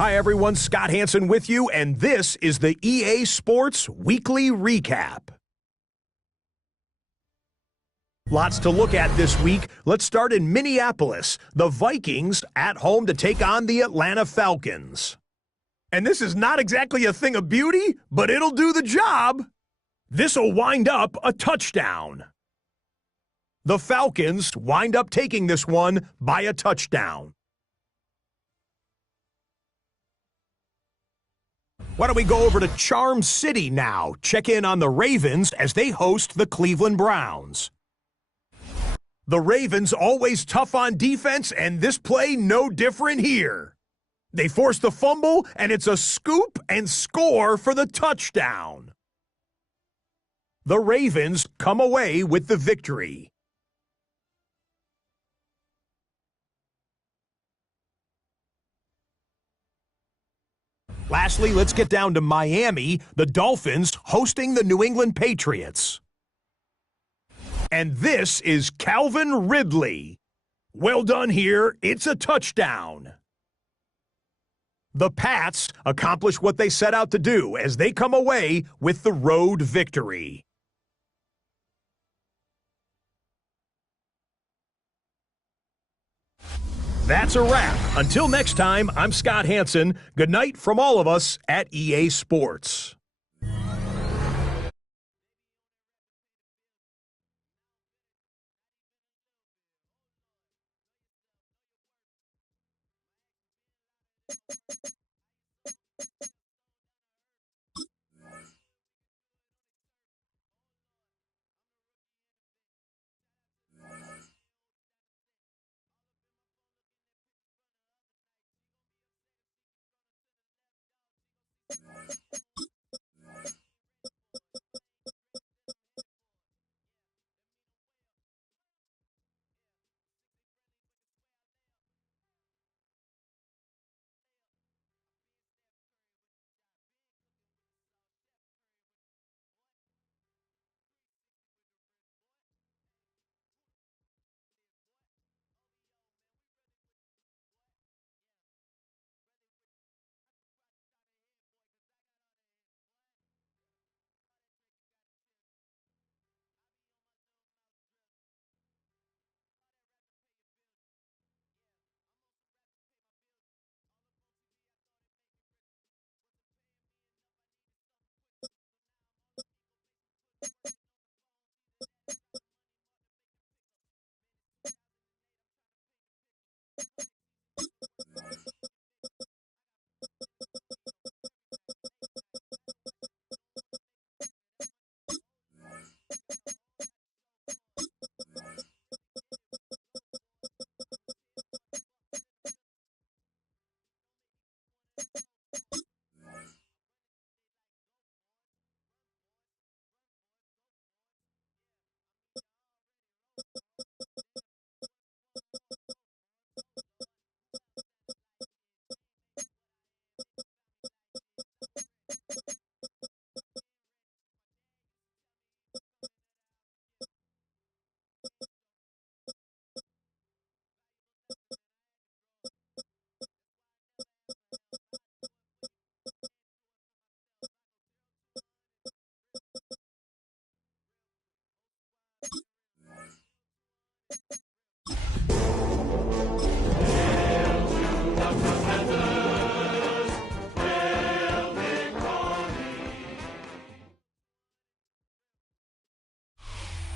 Hi everyone, Scott Hansen with you, and this is the EA Sports Weekly Recap. Lots to look at this week. Let's start in Minneapolis. The Vikings at home to take on the Atlanta Falcons. And this is not exactly a thing of beauty, but it'll do the job. This'll wind up a touchdown. The Falcons wind up taking this one by a touchdown. Why don't we go over to Charm City now? Check in on the Ravens as they host the Cleveland Browns. The Ravens always tough on defense, and this play no different here. They force the fumble, and it's a scoop and score for the touchdown. The Ravens come away with the victory. Lastly, let's get down to Miami, the Dolphins hosting the New England Patriots. And this is Calvin Ridley. Well done here, it's a touchdown. The Pats accomplish what they set out to do as they come away with the road victory. That's a wrap. Until next time, I'm Scott Hansen. Good night from all of us at EA Sports.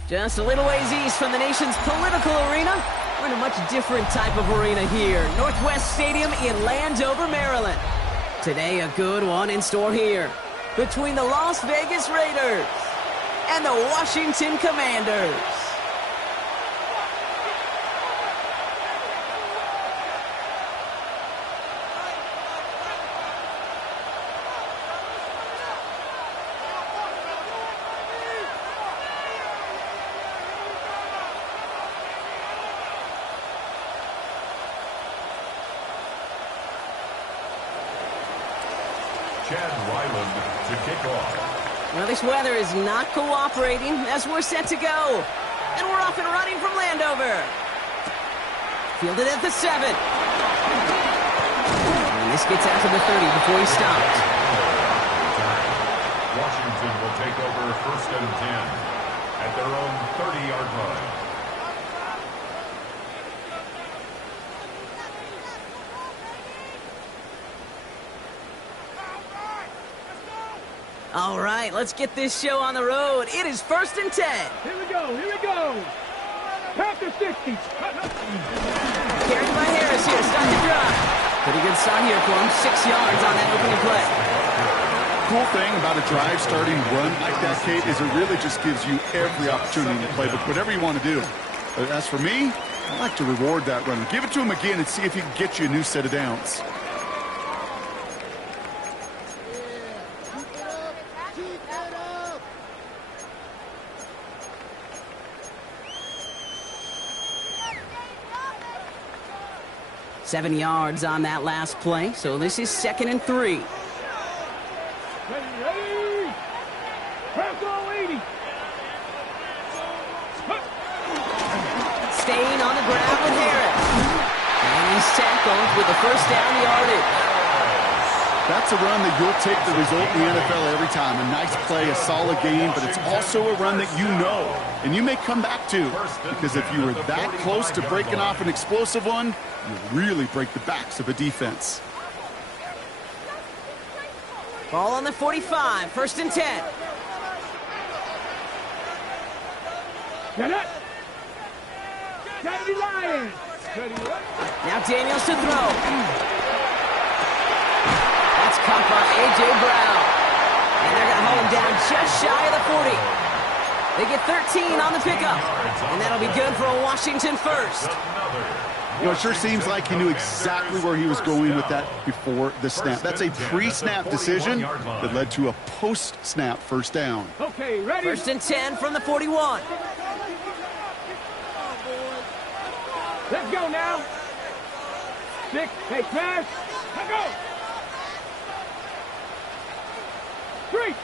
Just a little ways east from the nation's political arena, we're in a much different type of arena here. Northwest Stadium in Landover, Maryland. Today, a good one in store here between the Las Vegas Raiders and the Washington Commanders. To kick off. Well, this weather is not cooperating as we're set to go. And we're off and running from Landover. Fielded at the 7. And This gets out to the 30 before he stopped. Washington will take over 1st and 10 at their own 30-yard line. All right, let's get this show on the road. It is 1st and 10. Here we go, here we go. Past the 60. Carried by Harris here, start the drive. Pretty good start here for him, 6 yards on that opening play. Cool thing about a drive starting run like that, Kate, is it really just gives you every opportunity to play, but whatever you want to do. But as for me, I like to reward that runner. Give it to him again and see if he can get you a new set of downs. Seven yards on that last play, so this is 2nd and 3. Ready, ready. Press all 80. Staying on the ground with Harris. And he's tackled with the 1st down yardage. That's a run that you'll take the result in the NFL every time. A nice play, a solid game, but it's also a run that you know, and you may come back to, because if you were that close to breaking off an explosive one, you really break the backs of a defense. Ball on the 45, 1st and 10. Get it. Kennedy Lions. Now Daniels to throw. That's caught by A.J. Brown. And they're going to hold him down just shy of the 40. They get 13 on the pickup. And that'll be good for a Washington first. You know, it sure seems like he knew exactly where he was going with that before the snap. That's a pre-snap decision that led to a post-snap 1st down. Okay, ready. 1st and 10 from the 41. Let's go now. 6, hey, smash. Let's go. 3.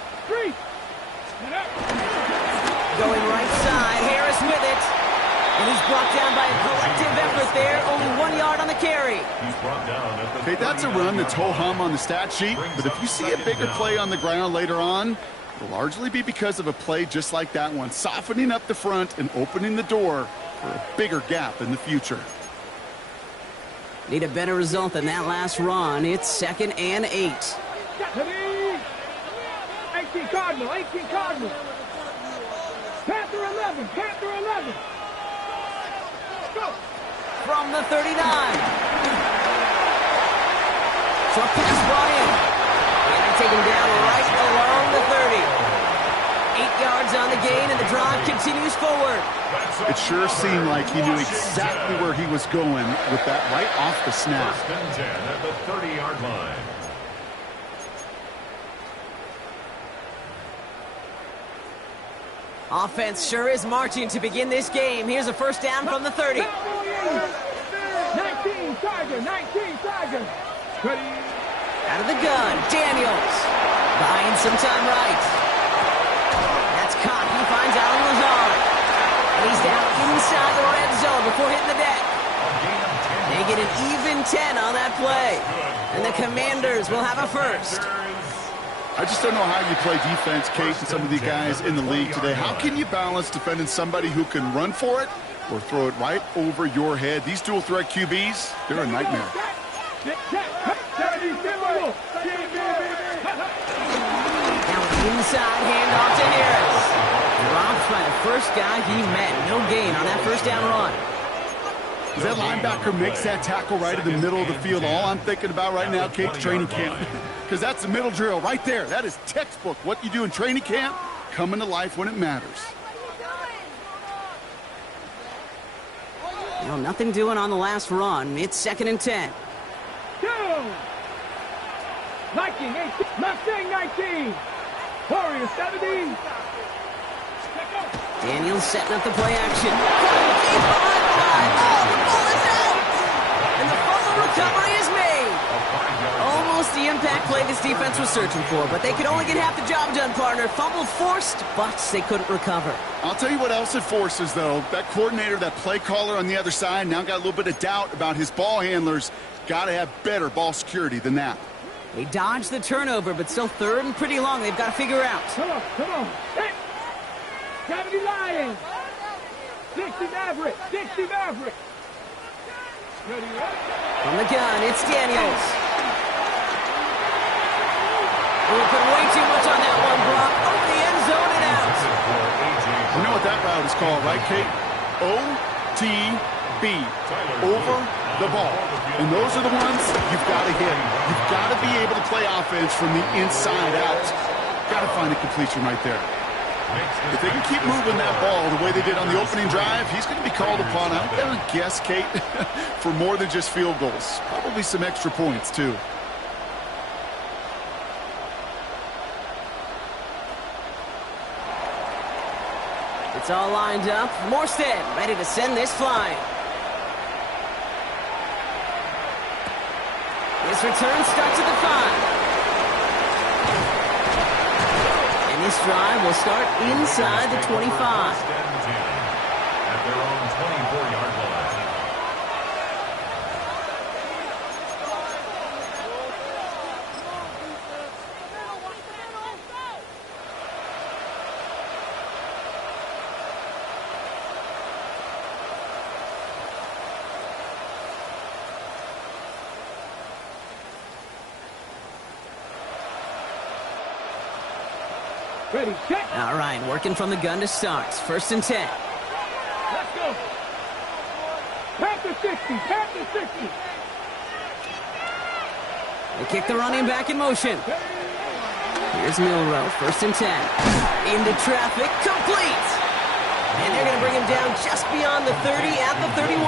Going right side, Harris with it. And he's brought down by a collective effort there. Only 1 yard on the carry. He's brought down at the Okay, that's a run that's ho-hum on the stat sheet, but if you see a bigger play on the ground later on, it'll largely be because of a play just like that one, softening up the front and opening the door for a bigger gap in the future. Need a better result than that last run. It's 2nd and 8. 18 Cardinal, 18 Cardinal. Panther 11, Panther 11. Go. From the 39. Short pass brought in. And they take him down right along the 30. 8 yards on the gain, and the drive continues forward. It sure seemed like he knew exactly where he was going with that right off the snap. 1st and 10 at the 30-yard line. Offense sure is marching to begin this game. Here's a 1st down from the 30. 19 Tiger, 19 Tiger. Ready. Out of the gun, Daniels. Buying some time right. That's caught. He finds Alan Lazard. And he's down inside the red zone before hitting the deck. They get an even 10 on that play. And the Commanders will have a first. I just don't know how you play defense, Kate, and some of these guys in the league today. How can you balance defending somebody who can run for it or throw it right over your head? These dual threat QBs, they're a nightmare. Now an inside handoff to Harris. Dropped by the first guy he met. No gain on that 1st down run. As that linebacker makes that tackle right in the middle of the field, all I'm thinking about right now, Kate, training camp. Because that's the middle drill right there. That is textbook. What you do in training camp, coming to life when it matters. No, nothing doing on the last run. It's 2nd and 10. Go! 19, 18, Mustang 19. Warrior 70. Daniels setting up the play action. Deep behind the line. Oh, the ball is out! And the fumble recovery is made. Almost almost the impact play this defense was searching for, but they could only get half the job done, partner. Fumble forced, but they couldn't recover. I'll tell you what else it forces, though. That coordinator, that play caller on the other side, now got a little bit of doubt about his ball handlers. Got to have better ball security than that. They dodged the turnover, but still third and pretty long. They've got to figure out. Come on. Hey. 70 Lions. 60 Maverick. 60 Maverick. Ready? From the gun, it's Daniels. We put way too much on that one, Brock. Over the end zone and out. You know what that route is called, right, Kate? OTB. Over the ball. And those are the ones you've got to hit. You've got to be able to play offense from the inside out. Got to find a completion right there. If they can keep moving that ball the way they did on the opening drive, he's going to be called upon, I'm going to guess, Kate, for more than just field goals. Probably some extra points, too. It's all lined up. Morstead ready to send this flying. This return starts at the 5. And this drive will start inside the 25. At their own 24-yard line. Ready, set. All right, working from the gun to start. 1st and 10. Let's go. Panther 60. Panther 60. They kick the running back in motion. Here's Milrow, 1st and 10. Into traffic, complete. And they're going to bring him down just beyond the 30 at the 31.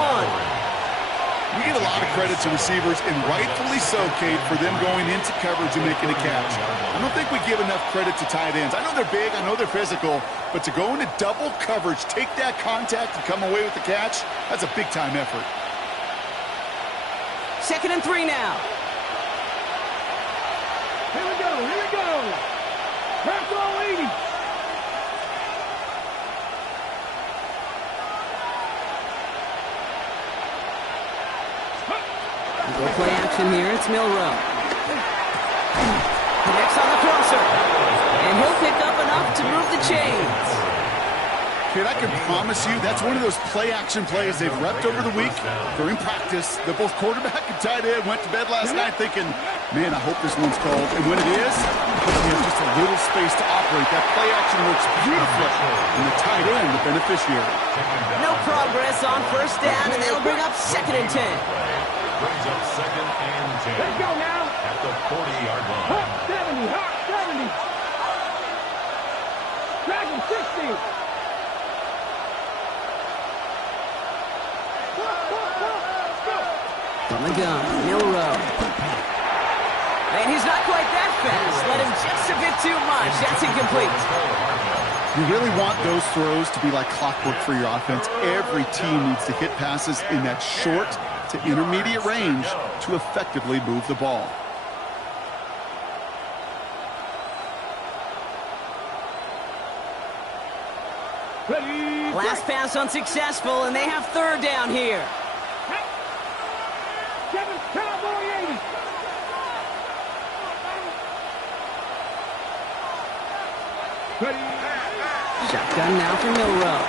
We give a lot of credit to receivers, and rightfully so, Kate, for them going into coverage and making a catch. I don't think we give enough credit to tight ends. I know they're big, I know they're physical, but to go into double coverage, take that contact, and come away with the catch, that's a big-time effort. 2nd and 3 now. Here we go. Pass all 80. Go play action here. It's Milrow. Connects on the crosser. And he'll pick up enough to move the chains. Kid, I can promise you that's one of those play-action plays they've repped over the week during practice. The both quarterback and tight end went to bed last night thinking, man, I hope this one's called. And when it is, you have just a little space to operate. That play-action works beautifully. And the tight end, the beneficiary. No progress on 1st down, and they'll bring up 2nd and 10. Brings up 2nd and 10. Let's go now. At the 40-yard line. Hot 70. Hot 70. Dragon 60. From the gun, Milrow. And he's not quite that fast. Let him just a bit too much. That's incomplete. You really want those throws to be like clockwork for your offense. Every team needs to hit passes in that short to intermediate range to effectively move the ball. Ready. Last pass unsuccessful, and they have 3rd down here. 7 Cowboy 80. Ready. Shotgun now for Milrow.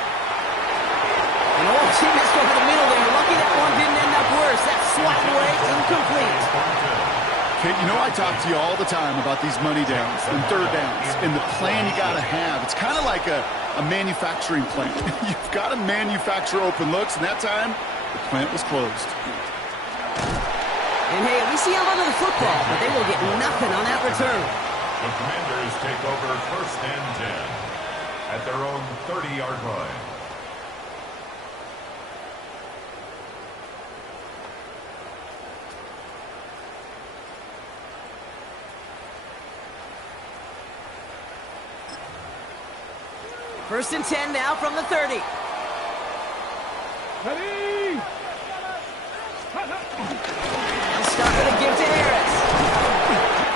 And he missed over the middle there. Lucky that one didn't end up worse. That swatted away, incomplete. Kate, you know I talk to you all the time about these money downs and 3rd downs and the plan you got to have. It's kind of like a manufacturing plant. You've got to manufacture open looks, and that time, the plant was closed. And hey, at least he held onto the football, but they will get nothing on that return. The Commanders take over 1st and 10 at their own 30-yard line. First and 10 now from the 30. Ready. He'll start with a give to Harris.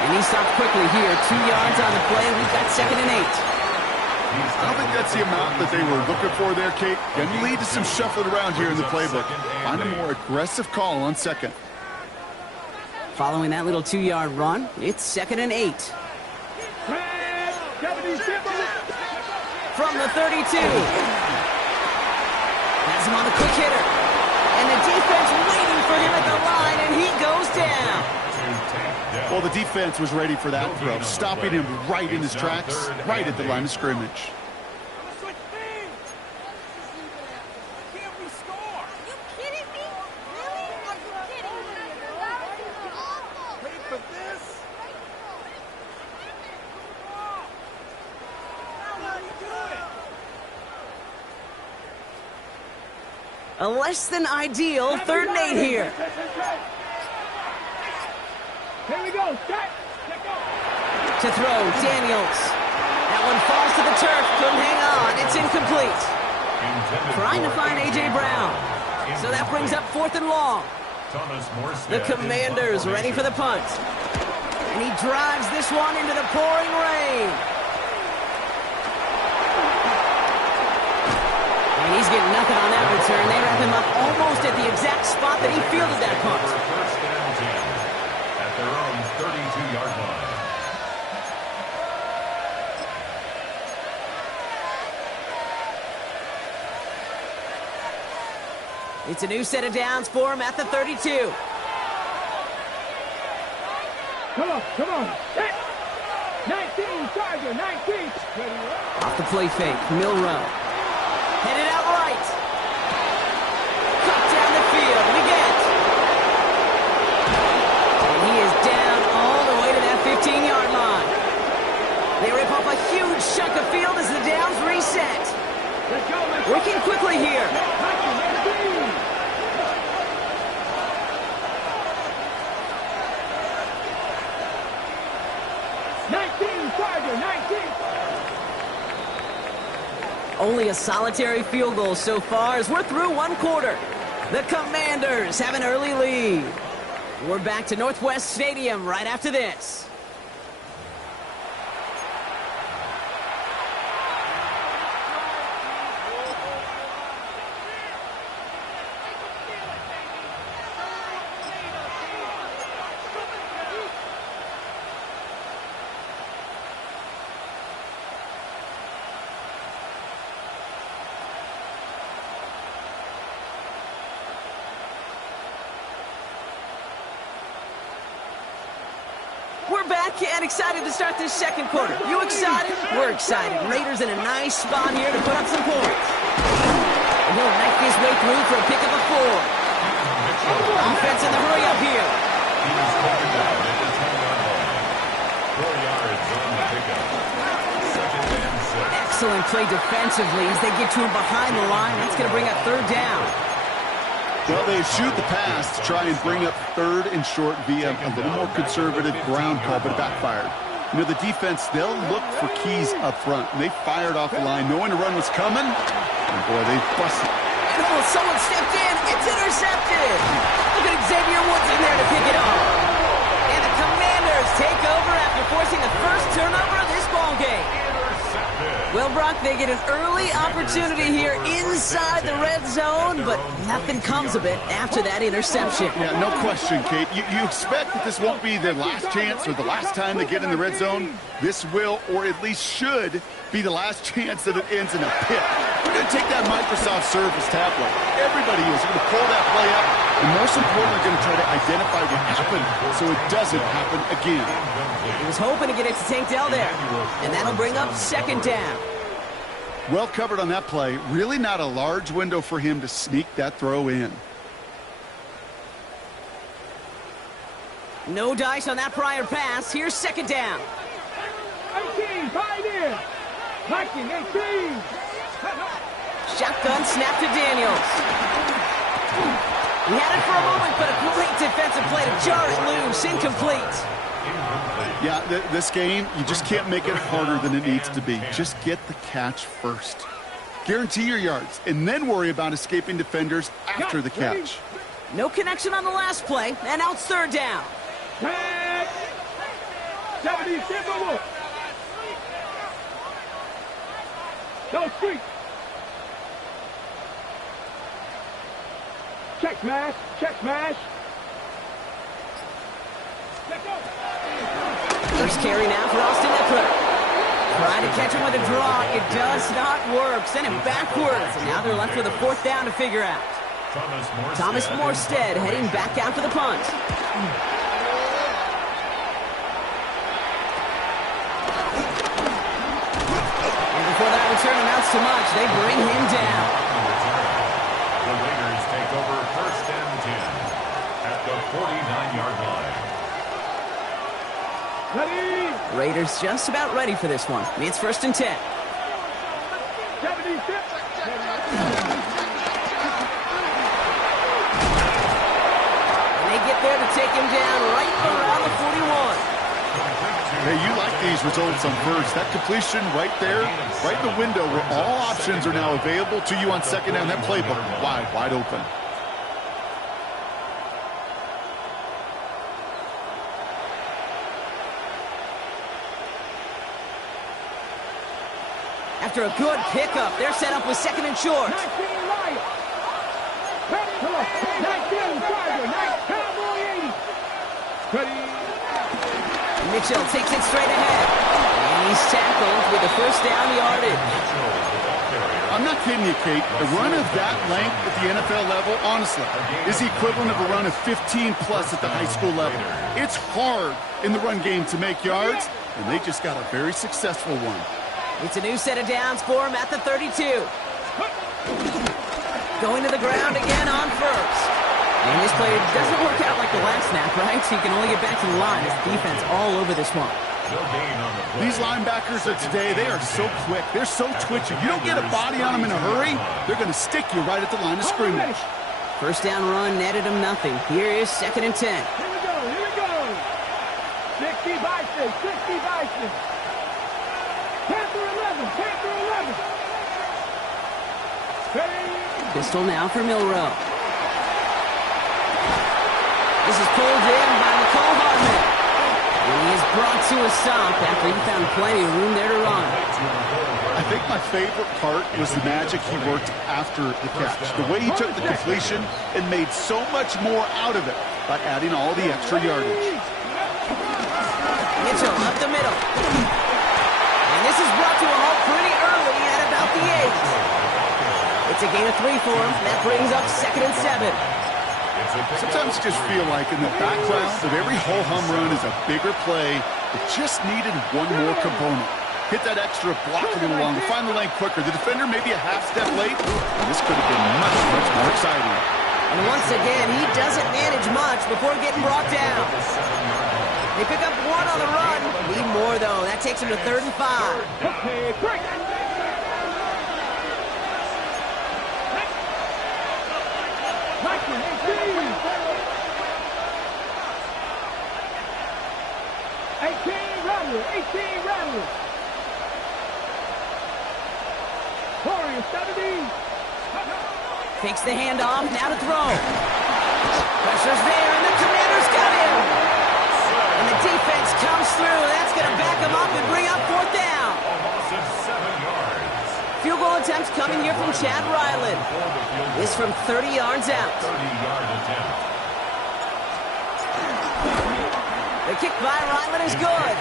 And he stopped quickly here. 2 yards on the play. We've got 2nd and 8. I don't think that's the amount that they were looking for there, Kate. Going to lead to some shuffling around here in the playbook. Find a more aggressive call on 2nd. Following that little 2-yard run, it's 2nd and 8. From the 32. Has him on the quick hitter. And the defense waiting for him at the line, and he goes down. Well, the defense was ready for that throw, stopping him right in his tracks, right at the line of scrimmage. A less than ideal 3rd and 8 here. Here we go. To throw, Daniels. That one falls to the turf. Couldn't hang on. It's incomplete. Trying to find A.J. Brown. So that brings up 4th and long. The Commanders ready for the punt. And he drives this one into the pouring rain. And he's getting nothing on that return. They wrap him up almost at the exact spot that he fielded that punt. First and 10 at their own 32-yard line. It's a new set of downs for him at the 32. Come on. 19, Charger, 19. Off the play fake, Milrow. Headed out right. Cut down the field, Leggett. And he is down all the way to that 15-yard line. They rip off a huge chunk of field as the downs reset. Working quickly here. 19, Charger, 19. Only a solitary field goal so far as we're through 1 quarter. The Commanders have an early lead. We're back to Northwest Stadium right after this. We're back and excited to start this 2nd quarter. You excited? We're excited. Raiders in a nice spot here to put up some points. And he'll knife his way through for a pick of a 4. Offense in the hurry up here. He was taken down at the 10-yard line. 4 yards on the pickup. 2nd and 6. Excellent play defensively as they get to him behind the line. That's going to bring up 3rd down. Well, they shoot the pass to try and bring up 3rd and short via a little more conservative ground call, but it backfired. You know, the defense, they'll look for keys up front. And they fired off the line knowing the run was coming. And boy, they busted. And someone stepped in. It's intercepted. Look at Xavier Woods in there to pick it up. And the Commanders take over after forcing the first turnover of this ball game. Well, Brock, they get an early opportunity here inside the red zone, but nothing comes of it after that interception. Yeah, no question, Kate. You expect that this won't be their last chance or the last time they get in the red zone. This will, or at least should, be the last chance that it ends in a pick. We're going to take that Microsoft Surface tablet. Everybody is going to pull that play up, and most importantly, we're going to try to identify what happened so it doesn't happen again. He was hoping to get it to Tank Dell there, and that'll bring up 2nd down. Well covered on that play. Really not a large window for him to sneak that throw in. No dice on that prior pass. Here's 2nd down. 18, tied in. Viking, 18. Shotgun snap to Daniels. He had it for a moment, but a great defensive play to jar it loose. Incomplete. Yeah, this game, you just can't make it harder than it needs to be. Just get the catch first. Guarantee your yards, and then worry about escaping defenders after the catch. No connection on the last play, and now it's 3rd down. 70, Timberwolves. Go street. Check smash. Check smash. Let's go. First carry now for Austin Eckler. Trying to catch him with a draw. It does not work. Send him backwards. And now they're left with a fourth down to figure out. Thomas Morstead heading back out for the punt. And before that return amounts to much, they bring him down. The Raiders take over first and 10 at the 49-yard line. Ready. Raiders just about ready for this one. It's first and 10. 76. They get there to take him down right around the 41. Hey, you like these results on first. That completion right there, right in the window where all options are now available to you on second down. That playbook wide open. After a good pickup, they're set up with second and short. 19 Lions. Ready. Come on. 19 Tiger. 9 Cowboy 80. Ready. Mitchell takes it straight ahead. And he's tackled with the first down yardage. I'm not kidding you, Kate. A run of that length at the NFL level, honestly, is the equivalent of a run of 15-plus at the high school level. It's hard in the run game to make yards, and they just got a very successful one. It's a new set of downs for him at the 32. Going to the ground again on first. And this play doesn't work out like the last snap, right? So you can only get back to the line as the defense all over this one. These linebackers of today, they are so quick. They're so twitchy. You don't get a body on them in a hurry, they're going to stick you right at the line of scrimmage. First down run netted him nothing. Here is second and 10. Here we go. Here we go. 60 Bison. 60 Bison. Panther 11. Panther 11. Ready. Pistol now for Milrow. This is pulled in by Nicole Hardman. And he is brought to a stop after he found plenty of room there to run. I think my favorite part was the magic he worked after the catch. The way he took the completion and made so much more out of it by adding all the extra yardage. Mitchell up the middle. And this is brought to a halt pretty early at about the 8. It's a gain of 3 for him. That brings up second and 7. Sometimes I just feel like in the background of every ho-hum run is a bigger play that just needed one more component. Hit that extra block a little longer, find the lane quicker. The defender maybe a half step late, and this could have been much, much more exciting. And once again, he doesn't manage much before getting brought down. They pick up 1 on the run. Need more, though. That takes him to 3rd and 5. Okay, break. 18 Rattler. Warriors 70. Takes the handoff, now to throw. Pressure's there, and the Commanders got him. And the defense comes through. That's going to back him up and bring up 4th down. Almost 7 yards. Field goal attempts coming here from Chad Ryland. This from 30 yards out. 30-yard attempt. The kick by Ryland is good.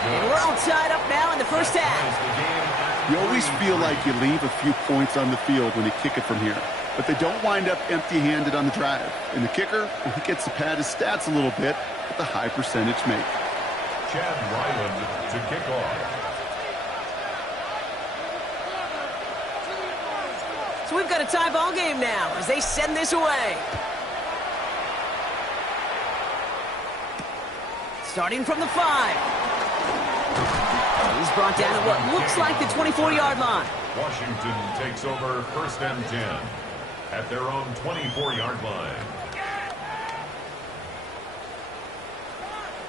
And we're all tied up now in the first half. You always feel like you leave a few points on the field when you kick it from here. But they don't wind up empty-handed on the drive. And the kicker, he gets to pad his stats a little bit with a high percentage make. Chad Ryland to kick off. So we've got a tie ball game now as they send this away. Starting from the 5. He's brought down at what looks like the 24-yard line. Washington takes over first and 10 at their own 24-yard line.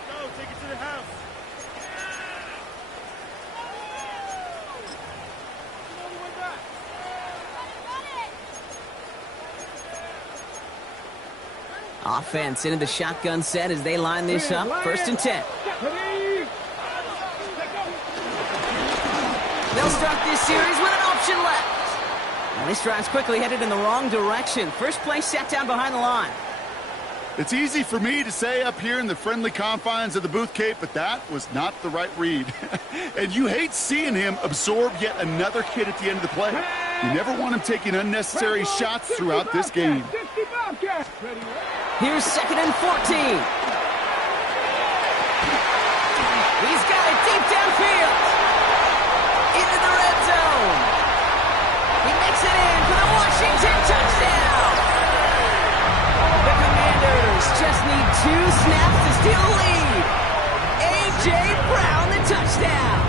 Go, take it to the house. Offense into the shotgun set as they line this up. First and 10. start this series with an option left. And this drive's quickly headed in the wrong direction. First play sat down behind the line. It's easy for me to say up here in the friendly confines of the booth, Kate, but that was not the right read. And you hate seeing him absorb yet another hit at the end of the play. You never want him taking unnecessary shots throughout this game. Here's 2nd and 14. He's got it deep downfield. Into the red zone. He makes it in for the Washington touchdown. The Commanders just need 2 snaps to steal the lead. A.J. Brown, the touchdown.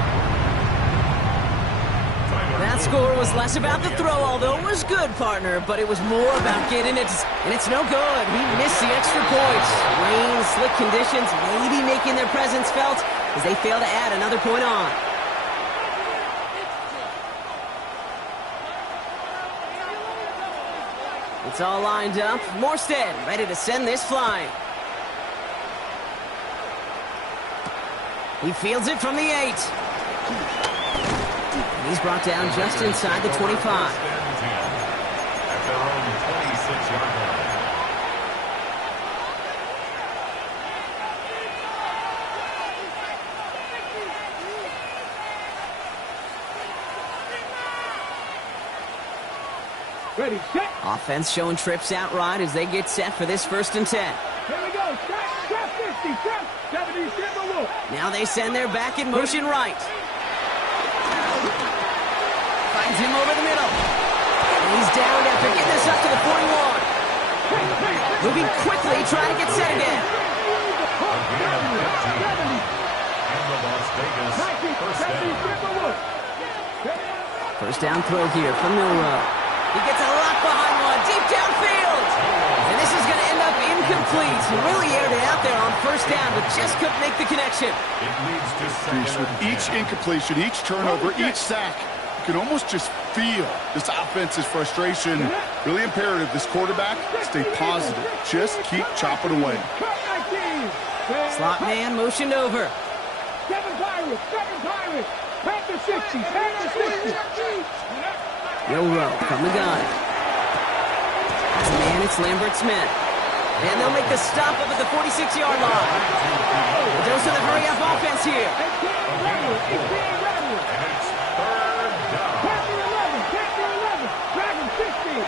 That score was less about the throw, although it was good, partner, but it was more about getting it, and it's no good. He missed the extra points. Rain, slick conditions, maybe making their presence felt as they fail to add another point on. It's all lined up. Morstead ready to send this flying. He fields it from the 8. And he's brought down just inside the 25. At their own 26-yard line. Ready, set. Offense showing trips out right as they get set for this 1st and 10. Here we go. Step 50, step 70, step a look. Now they send their back in motion right. Finds him over the middle. And he's down after getting this up to the 41. Moving quickly, trying to get set again. And the Las Vegas first down. First down throw here from Milroe. He gets a lot behind one, deep downfield. And this is going to end up incomplete. He really aired it out there on 1st down, but just couldn't make the connection. It leads to With each incompletion, each turnover, each sack, you can almost just feel this offense's frustration. Really imperative this quarterback stay positive. Just keep chopping away. Slot man motioned over. 7 Pirates, 7 Pirates. Back to 60, back to 60. Milroe from the gun. As a man, it's Lambert Smith. And they'll make the stop up at the 46-yard line. A dose of the hurry-up offense here. And it's 3rd down. Panther 11, Panther 11. Dragon 60.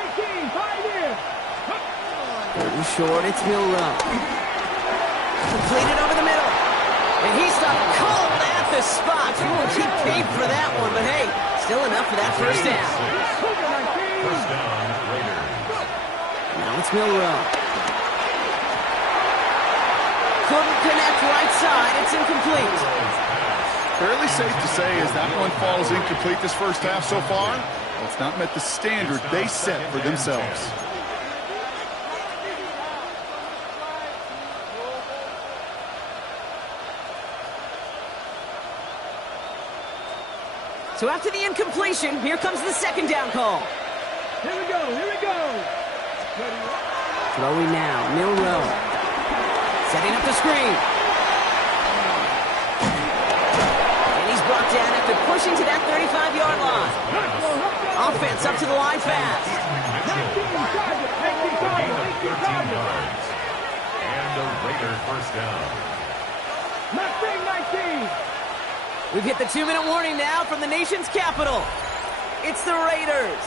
18, 5 in. Getting short, it's Milroe. Completed over the middle. And he stopped cold at the spot. He paid for that one, but hey, still enough for that 1st down. First down, Raiders. Now it's Milroe. Couldn't connect right side. It's incomplete. Fairly safe to say as that one falls incomplete this 1st half so far, it's not met the standard they set for themselves. So after the incompletion, here comes the 2nd down call. Here we go, here we go. Throwing now, Milroe. Setting up the screen. And he's brought down after pushing to that 35-yard line. Offense up to the line fast. 19 target, 13 yards. And a Raider first down. Mustang 19. We've hit the 2-minute warning now from the nation's capital. It's the Raiders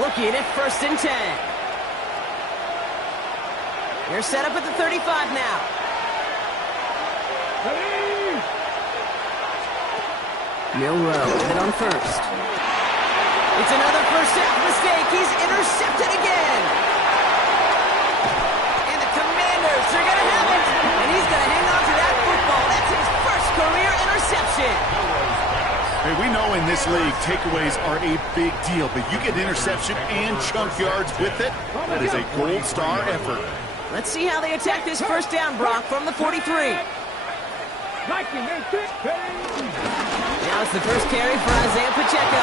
looking at 1st and 10. They're set up at the 35 now. Ready. Milroe with it on 1st. It's another 1st half mistake. He's intercepted again. And the Commanders are going to have it. And he's going to hang on to that football. That's his 1st career interception. Hey, we know in this league takeaways are a big deal, but you get interception and chunk yards with it. That is a gold star effort. Let's see how they attack this 1st down, Brock, from the 43. Now it's the first carry for Isaiah Pacheco.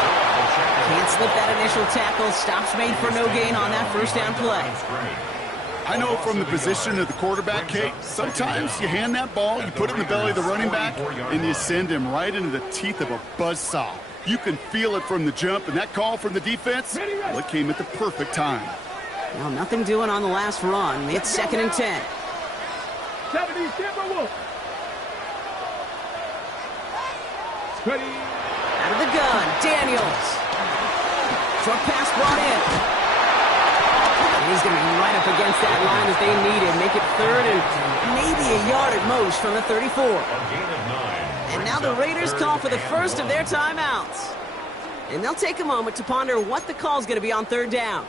Can't slip that initial tackle. Stops made for no gain on that 1st down play. I know from the position of the quarterback, Kate, sometimes you hand that ball, you put it in the belly of the running back, and you send him right into the teeth of a buzzsaw. You can feel it from the jump, and that call from the defense, well, it came at the perfect time. Well, nothing doing on the last run. It's 2nd and 10. 70 Timberwolves. Ready. Out of the gun, Daniels. Short pass brought in. And he's going to be right up against that line as they need it. Make it 3rd and maybe a yard at most from the 34. And now the Raiders call for the first of their timeouts. And they'll take a moment to ponder what the call's going to be on 3rd down.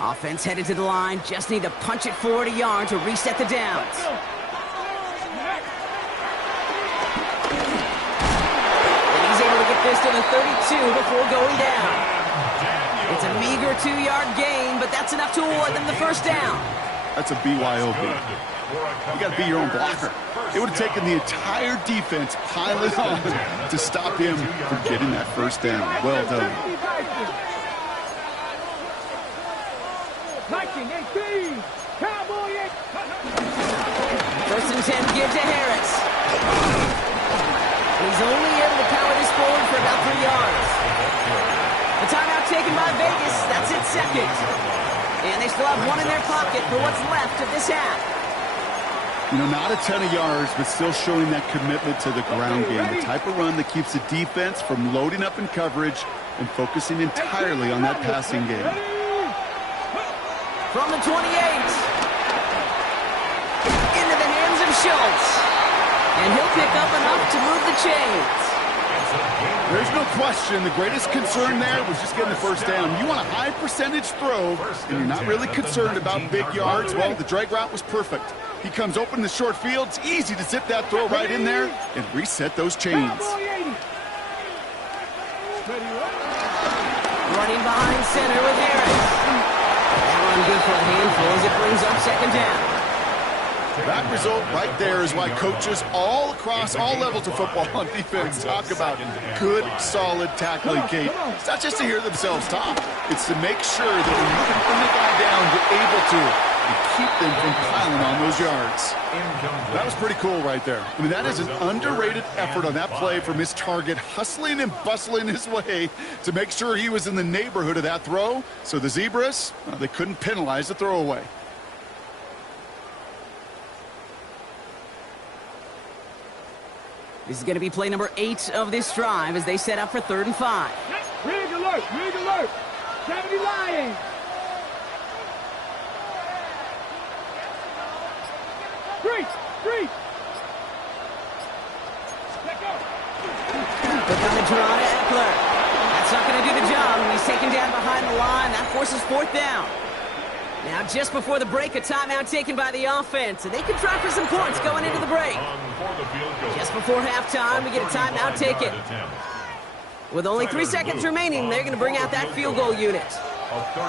Offense headed to the line. Just need to punch it forward a yard to reset the downs. This to the 32 before going down. It's a meager 2-yard gain, but that's enough to award them the first down. That's a BYOB. You got to be your own blocker. It would have taken the entire defense piling on to stop him from getting that first down. Well done. 19-18. Cowboy 8. 1st and 10, give to Harris. He's only able to power this forward for about 3 yards. The timeout taken by Vegas. That's its 2nd. And they still have one in their pocket for what's left of this half. You know, not a ton of yards, but still showing that commitment to the ground game. The type of run that keeps the defense from loading up in coverage and focusing entirely on that passing game. From the 28. Into the hands of Schultz. And he'll pick up enough to move the chains. There's no question the greatest concern there was just getting the first down. You want a high percentage throw, and you're not really concerned about big yards. Well, the drag route was perfect. He comes open in the short field. It's easy to zip that throw right in there and reset those chains. Running behind center with Harris. That run good for a handful as it brings up 2nd down. That result right there is why coaches all across all levels of football on defense talk about good, solid tackling, Kate. It's not just to hear themselves talk. It's to make sure that when you can bring the guy down, you're able to and keep them from piling on those yards. That was pretty cool right there. I mean, that is an underrated effort on that play from his target, hustling and bustling his way to make sure he was in the neighborhood of that throw. So the Zebras, well, they couldn't penalize the throwaway. This is going to be play number 8 of this drive as they set up for 3rd and 5. Rig alert, rig alert. 70 Lions. Street. Let go. Look on the draw to Eckler. That's not going to do the job, and he's taken down behind the line. That forces 4th down. Now, just before the break, a timeout taken by the offense, and they can try for some points going into the break. Just before halftime, we get a timeout taken. With only 3 seconds remaining, they're going to bring out that field goal unit.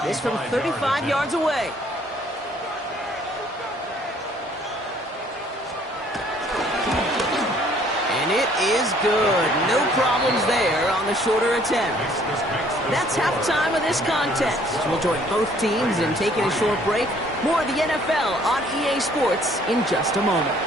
This from 35 yards away. And it is good. No problems there on the shorter attempt. That's halftime of this contest. We'll join both teams in taking a short break. More of the NFL on EA Sports in just a moment.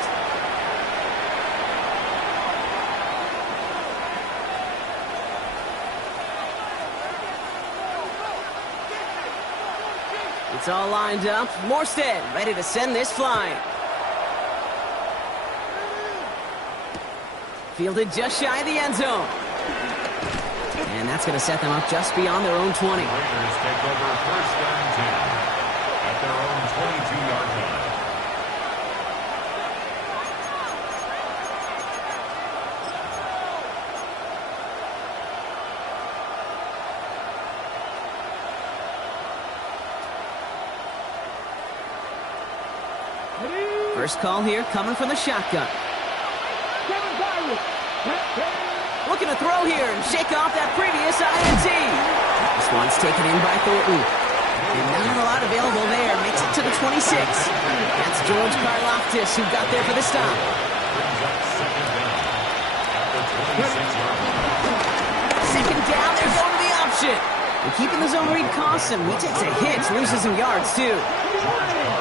It's all lined up. Morstead ready to send this flying. Fielded just shy of the end zone. And that's going to set them up just beyond their own 20. Raiders take over 1st and 10 at their own 22-yard line. First call here coming from the shotgun. Looking to throw here and shake off that previous INT. This one's taken in by Thornton. And not a lot available there. Makes it to the 26. That's George Karlaftis who got there for the stop. Brings up 2nd down at the 26-yard line. 2nd motion. And keeping the zone read costs him. He takes a hit, loses some yards, too.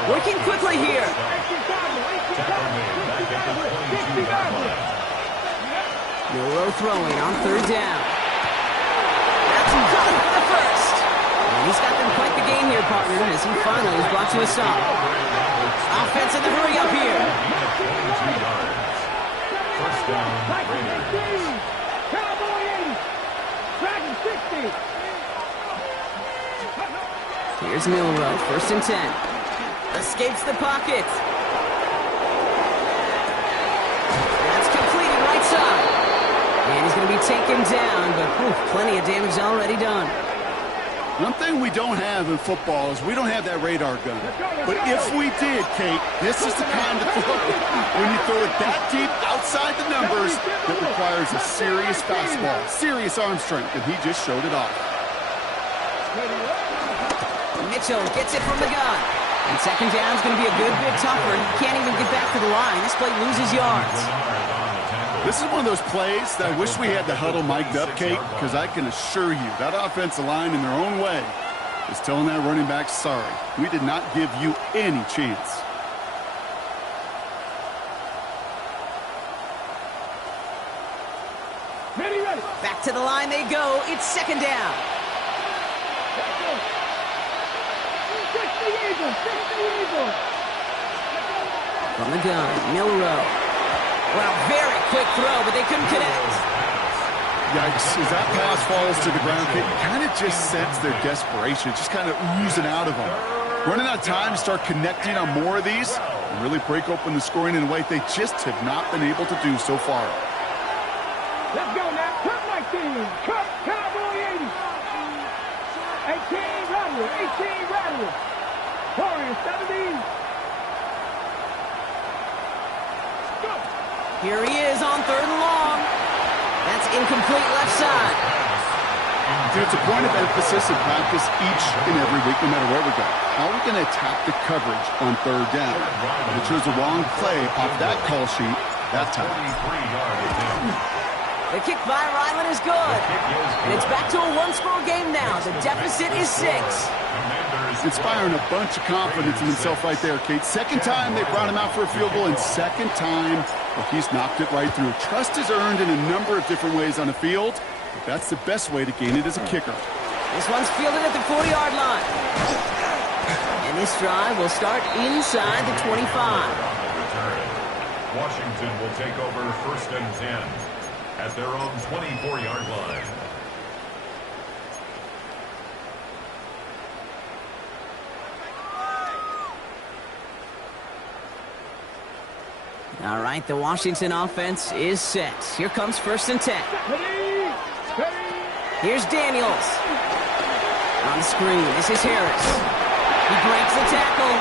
Working quickly here. Milrow throwing on third down. That's good for the first. And he's got them quite the game here, partner, as he finally is brought to a stop. Offense in the hurry up here. 22 yards. First down, Raiders. Cowboy 80. Dragon 60. Here's Milrow, first and 10. Escapes the pocket. That's completed right side. And he's going to be taken down, but plenty of damage already done. One thing we don't have in football is we don't have that radar gun. But if we did, Kate, this is the kind of throw when you throw it that deep outside the numbers that requires a serious fastball, serious arm strength, and he just showed it off. Mitchell gets it from the gun. And second down's going to be a good bit tougher. He can't even get back to the line. This play loses yards. This is one of those plays that I wish we had the huddle mic'd up, Kate, because I can assure you that offensive line in their own way is telling that running back, sorry, we did not give you any chance. Ready. Back to the line they go. It's second down. 60 Eagles. From the gun, Milrow. Well, very quick throw, but they couldn't connect. Yikes, as that pass falls to the ground, Kate, you kind of just sense their desperation, just kind of oozing out of them. Running out of time to start connecting on more of these and really break open the scoring in a way they just have not been able to do so far. Let's go now. Cut 19. Cut Cowboy 80. 18 Rattler. 18 Rattler. Warriors 17. Go. Here he is on third and long. That's incomplete left side. Dude, it's a point of emphasis in practice each and every week, no matter where we go. How are we going to attack the coverage on third down? They chose the wrong play off that call sheet that time. The kick by Ryland is good. And it's back to a one-score game now. The deficit is 6. Inspiring a bunch of confidence in himself right there, Kate. Second time they brought him out for a field goal, and second time he's knocked it right through. Trust is earned in a number of different ways on the field, but that's the best way to gain it as a kicker. This one's fielded at the 40-yard line. And this drive will start inside the 25. Washington will take over first and 10 at their own 24-yard line. All right, the Washington offense is set. Here comes first and 10. Here's Daniels. On the screen, this is Harris. He breaks the tackle.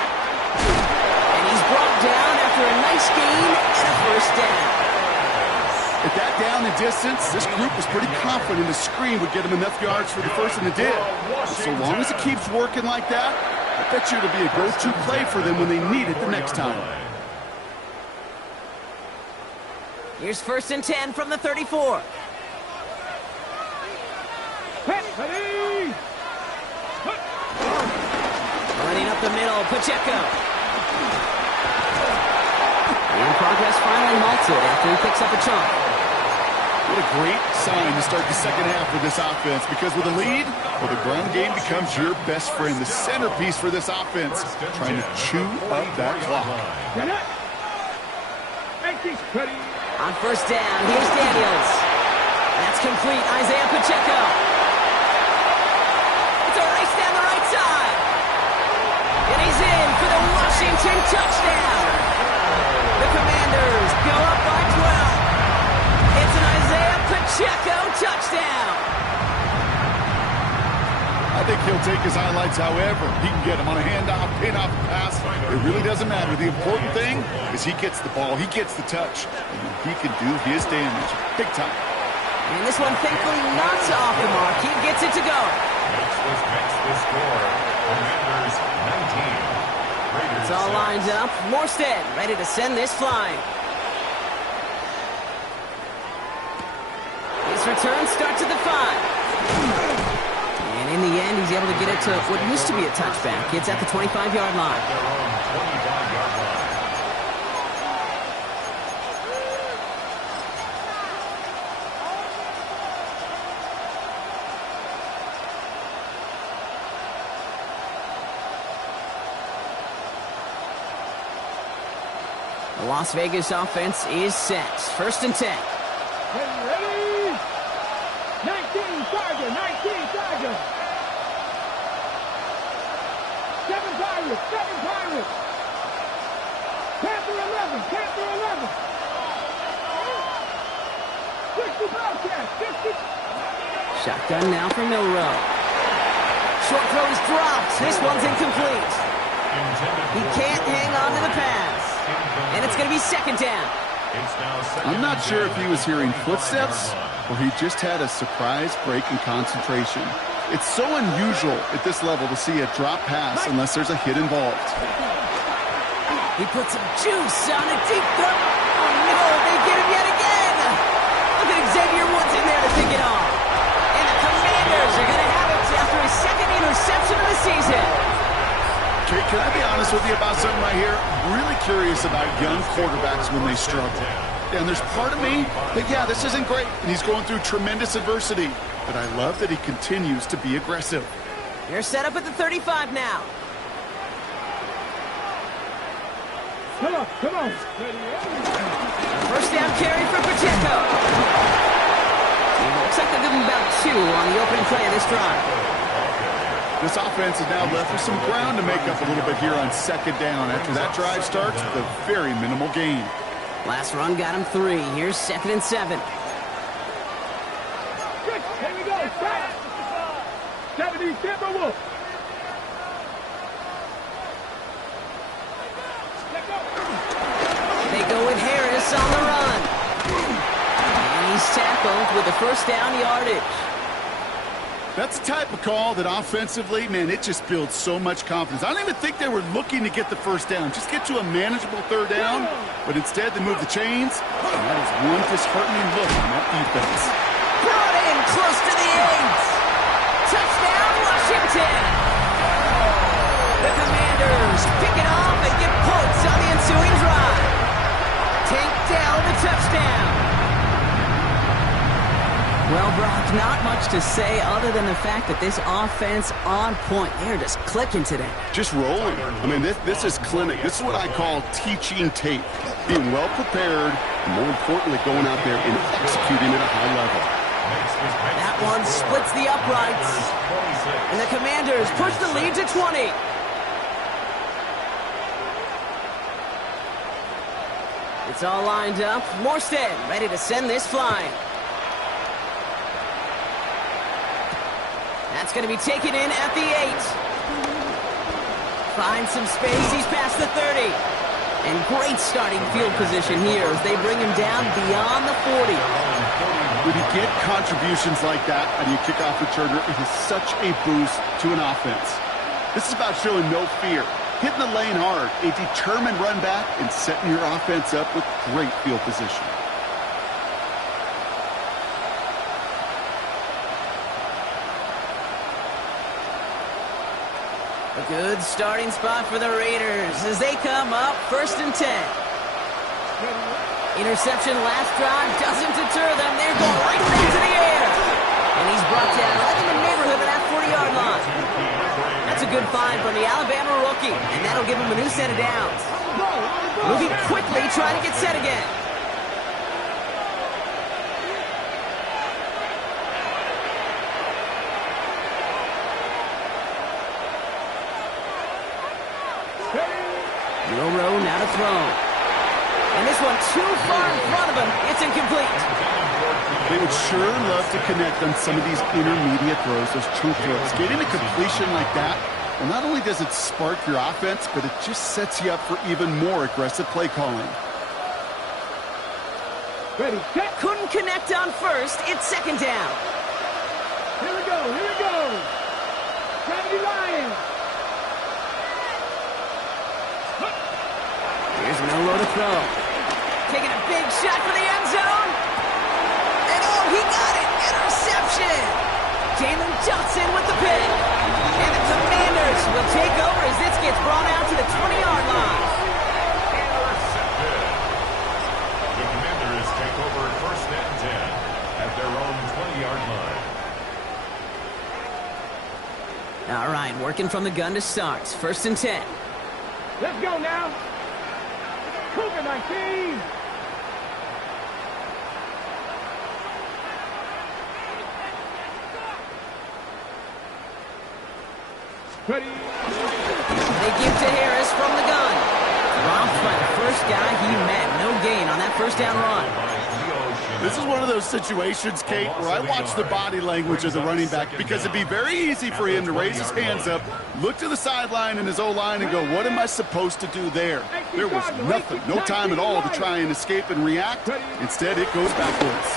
And he's brought down after a nice gain and a first down. At that down and distance, this group was pretty confident the screen would get him enough yards for the first, and it did. So long as it keeps working like that, I bet you it'll be a go-to play for them when they need it the next time. Here's first and 10 from the 34. Running up the middle, Pacheco. And progress finally halted after he picks up a chunk. What a great sign to start the second half for this offense, because with a lead, well, the ground game becomes your best friend, the centerpiece for this offense, trying to chew up that clock. On first down, here's Daniels. That's complete, Isaiah Pacheco. It's a race down the right side. And he's in for the Washington touchdown. The Commanders go up by 12. It's an Isaiah Pacheco touchdown. I think he'll take his highlights however he can get them on a handoff, pin-off, pass. It really doesn't matter. The important thing is he gets the ball, he gets the touch, and he can do his damage big time. And this one thankfully not off the mark. He gets it to go. Makes the score. Commanders 19. Raiders It's all 6. lined up. Morstead ready to send this flying. His return starts at the 5. In the end, he's able to get it to what used to be a touchback. It's at the 25-yard line. Their own 25-yard line. The Las Vegas offense is set. 1st and 10. Ready? 19 Tiger, 19 Tiger. 7 Pirates, 7 Pirates. Panther 11, Panther 11. 60 Bobcats, 60. Shotgun now for Milrow. Short throw is dropped. This one's incomplete. He can't hang on to the pass. And it's going to be 2nd down. I'm not sure if he was hearing footsteps or he just had a surprise break in concentration. It's so unusual at this level to see a drop pass unless there's a hit involved. He puts some juice on a deep throw. Oh, no, they get him yet again. Look at Xavier Woods in there to pick it off. And the Commanders are going to have it after his 2nd interception of the season. Okay, can I be honest with you about something right here? Really curious about young quarterbacks when they struggle. And there's part of me that, yeah, this isn't great, and he's going through tremendous adversity. But I love that he continues to be aggressive. They're set up at the 35 now. Come on, come on. First down carry for Pacheco. Looks like they'll give him about 2 on the opening play of this drive. This offense is now left with some ground to make up a little bit here on 2nd down after that drive starts with a very minimal gain. Last run got him 3. Here's 2nd and 7. Here we go. 70 Timberwolves. They go with Harris on the run. And he's tackled with the 1st down yardage. That's the type of call that offensively, man, it just builds so much confidence. I don't even think they were looking to get the 1st down. Just get to a manageable 3rd down. But instead, they move the chains. And that is one disheartening look on that defense. Brought in close to the 8. Touchdown, Washington. The Commanders pick it off and get points on the ensuing drive. Take down the touchdown. Well, Brock, not much to say other than the fact that this offense on point. They're just clicking today. Just rolling. I mean, this is clinic. This is what I call teaching tape. Being well prepared, and more importantly, going out there and executing at a high level. That one splits the uprights. And the Commanders push the lead to 20. It's all lined up. Morstead ready to send this flying. That's going to be taken in at the 8. Finds some space. He's past the 30. And great starting field position here as they bring him down beyond the 40. When you get contributions like that out of your kickoff returner, it is such a boost to an offense. This is about showing no fear, hitting the lane hard, a determined run back, and setting your offense up with great field position. A good starting spot for the Raiders as they come up 1st and 10. Interception last drive doesn't deter them. They're going right into the air. And he's brought down right in the neighborhood of that 40-yard line. That's a good find from the Alabama rookie, and that'll give him a new set of downs. Moving quickly, trying to get set again. Milrow now to throw. And this one too far in front of him. It's incomplete. They would sure love to connect on some of these intermediate throws, those chunk throws. Getting a completion like that, well, not only does it spark your offense, but it just sets you up for even more aggressive play calling. Ready, set. Couldn't connect on 1st. It's 2nd down. Here we go, here we go. 70 Lions. Here's Milrow to throw. Taking a big shot for the end zone. And oh, he got it. Interception. Jalen Johnson with the pick. will take over as this gets brought out to the 20-yard line. Intercepted. The Commanders take over first and 10 at their own 20-yard line. All right, working from the gun to start. First and 10. Let's go now. Cougar 19. Ready. They give to Harris from the gun. Dropped by the first guy he met. No gain on that first down run. This is one of those situations, Kate, where I watch the body language of the running back because it'd be very easy for him to raise his hands up, look to the sideline in his O-line and go, what am I supposed to do there? There was nothing, no time at all to try and escape and react. Instead, it goes backwards.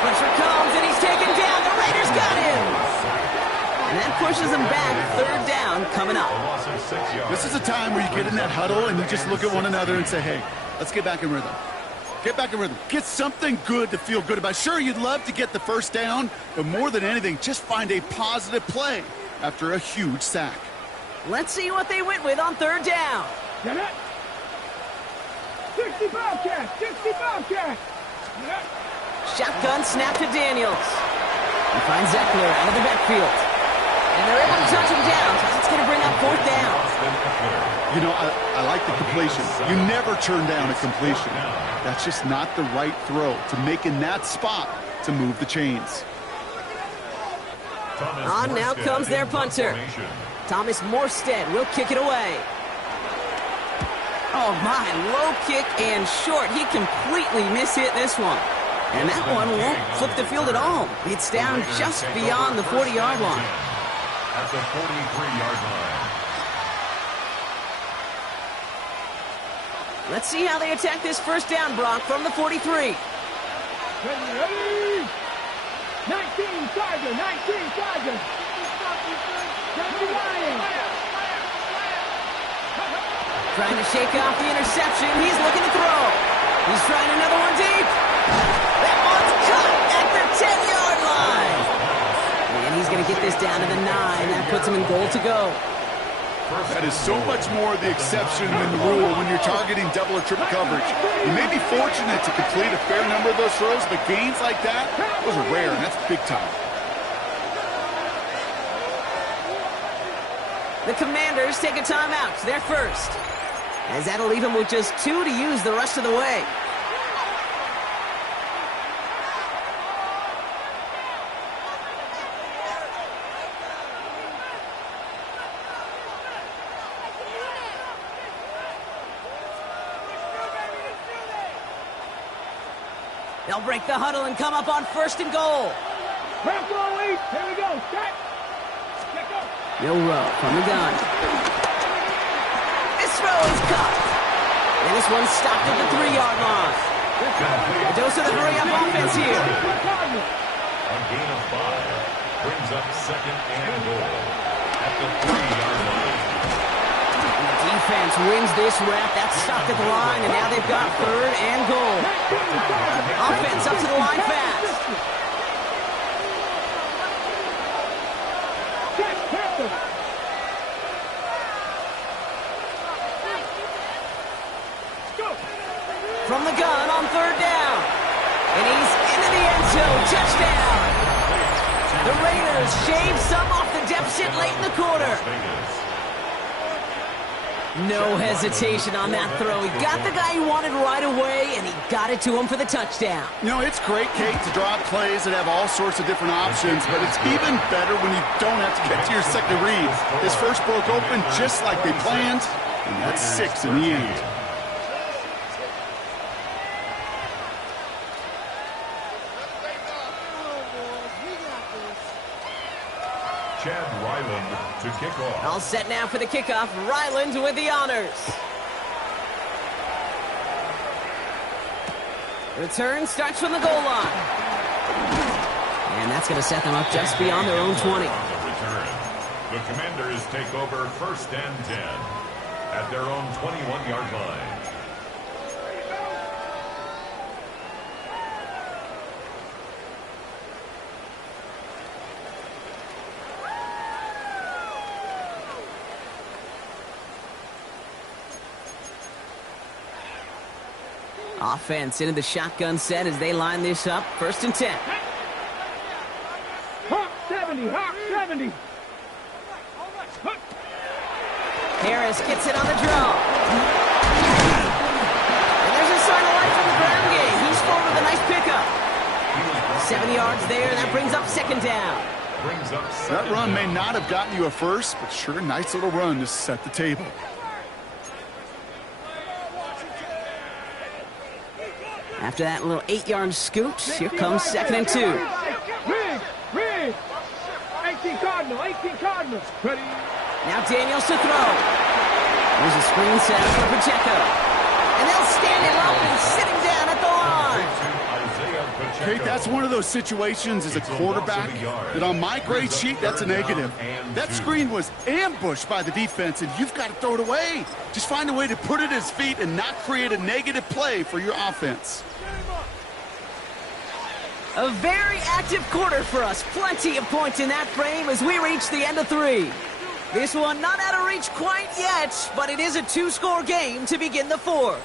Pressure comes, and he's taken down. The Raiders got him. And that pushes them back. Third down coming up. This is a time where you get in that huddle and you just look at one another and say, hey, let's get back in rhythm. Get back in rhythm. Get something good to feel good about. Sure, you'd love to get the first down, but more than anything, just find a positive play after a huge sack. Let's see what they went with on third down. Get it. 60 Bobcats. 60 Bobcats. Shotgun snap to Daniels. He finds Eckler out of the backfield. And they're able to touch him down. It's going to bring up fourth down. You know, I like the completion. You never turn down a completion. That's just not the right throw to make in that spot to move the chains. On now comes their punter. Thomas Morstead will kick it away. Oh my, low kick and short. He completely mishit this one. And that one won't flip the field at all. It's down just beyond the 40-yard line. At the 43-yard line. Let's see how they attack this first down, Brock, from the 43. Ready, ready. 19 Charger, 19 Charger. Trying to shake off the interception. He's looking to throw. He's trying another one deep. That one's caught at the 10-yard line. And he's going to get this down to the 9. That puts him in goal to go. That is so much more the exception than the rule when you're targeting double or triple coverage. You may be fortunate to complete a fair number of those throws, but gains like that, those are rare, and that's big time. The Commanders take a timeout. They're first. As that'll leave him with just 2 to use the rest of the way. They'll break the huddle and come up on first and goal. Here we go. Set. No row from the gun. This throw is caught. And this one's stopped at the 3-yard line. A dose of the hurry-up offense here. A gain of 5 brings up second and goal at the 3-yard line. And the defense wins this rep. That's stopped at the line, and now they've got third and goal. Offense up to the line fast. From the gun on third down. And he's into the end zone. Touchdown. The Raiders shave some off the deficit late in the quarter. No hesitation on that throw. He got the guy he wanted right away, and he got it to him for the touchdown. You know, it's great, Kate, to draw up plays that have all sorts of different options, but it's even better when you don't have to get to your second read. His first broke open just like they planned, and that's 6 in the end. Chad Ryland to kick off. All set now for the kickoff. Ryland with the honors. Return starts from the goal line. And that's going to set them up just beyond their own 20. The Commanders take over first and 10 at their own 21-yard line. Offense into the shotgun set as they line this up. 1st and 10. Hawk 70, Hawk 70. Harris gets it on the draw. And there's a sign of life in the ground game. He's forward with a nice pickup. 7 yards there, and that brings up 2nd down. That run may not have gotten you a first, but sure, nice little run to set the table. After that little 8-yard scoot, here comes 2nd and 2. Rig. 18 Cardinal. Ready. Now Daniels to throw. There's a screen set up for Pacheco. And they'll stand him up and sit him down at the line. Okay, that's one of those situations as a quarterback that on my grade sheet, that's a negative. That screen was ambushed by the defense, and you've got to throw it away. Just find a way to put it at his feet and not create a negative play for your offense. A very active quarter for us. Plenty of points in that frame as we reach the end of 3. This one not out of reach quite yet, but it is a 2-score game to begin the 4th.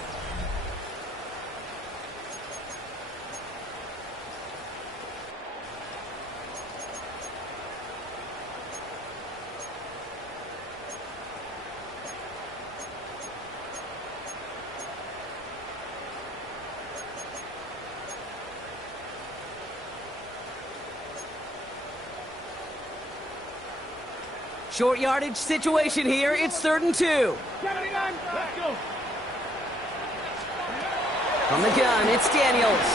Short yardage situation here. It's 3rd and 2. 79, let's go. From the gun, it's Daniels.